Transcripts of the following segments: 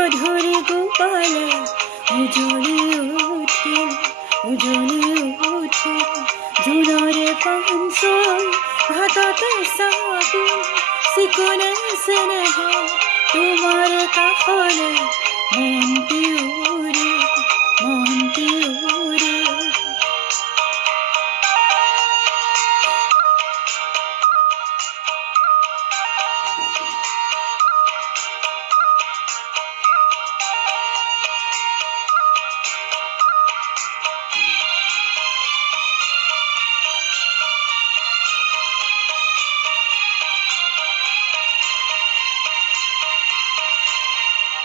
গধূলি গোপালে উজলি উঠিল জোনৰে পাঞ্চল ভাততে চাবি চিকুণে চেনেহ তোমাৰ কাষলে মনটি উৰে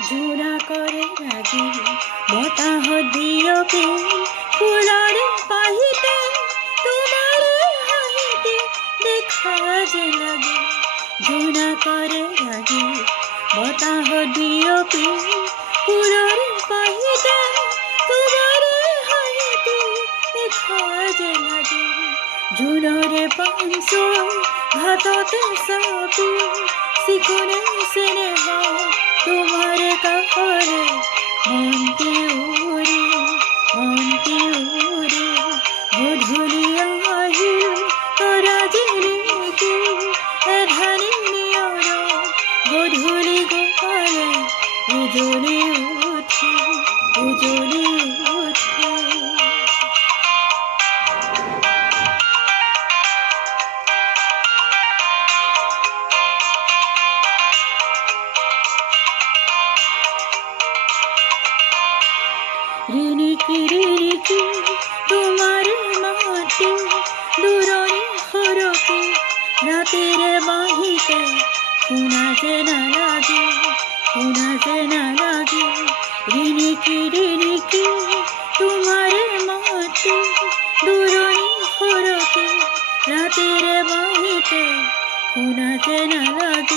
জোৰা কৰে ৰাগি বতাহ দিয়কে ফুলৰে পাহিতে তোমাৰে হাঁহিতে দেখা যে লাগে জোৰা কৰে ৰাগি বতাহ দিয়কে ফুলৰে পাহিতে তোমাৰে হাঁহিতে দেখা যে লাগে জোনৰে পাঞ্চল ভাততে চাবি চিকুণে চেনেহ তোমাৰ কাষলে মনটি উৰে গধূলি আহিল তৰা যেনেকে এধানি নিয়ৰ গধূলি গোপালে উজলি উঠিল ৰিণিকি তোমাৰ মাতি দূৰণি সৰকি ৰাতিৰে বাহিতে শুনা যে নালাগে ৰিণিকি তোমাৰ মাতি দূৰণি সৰকি ৰাতিৰে বাহিতে শুনা যে নালাগে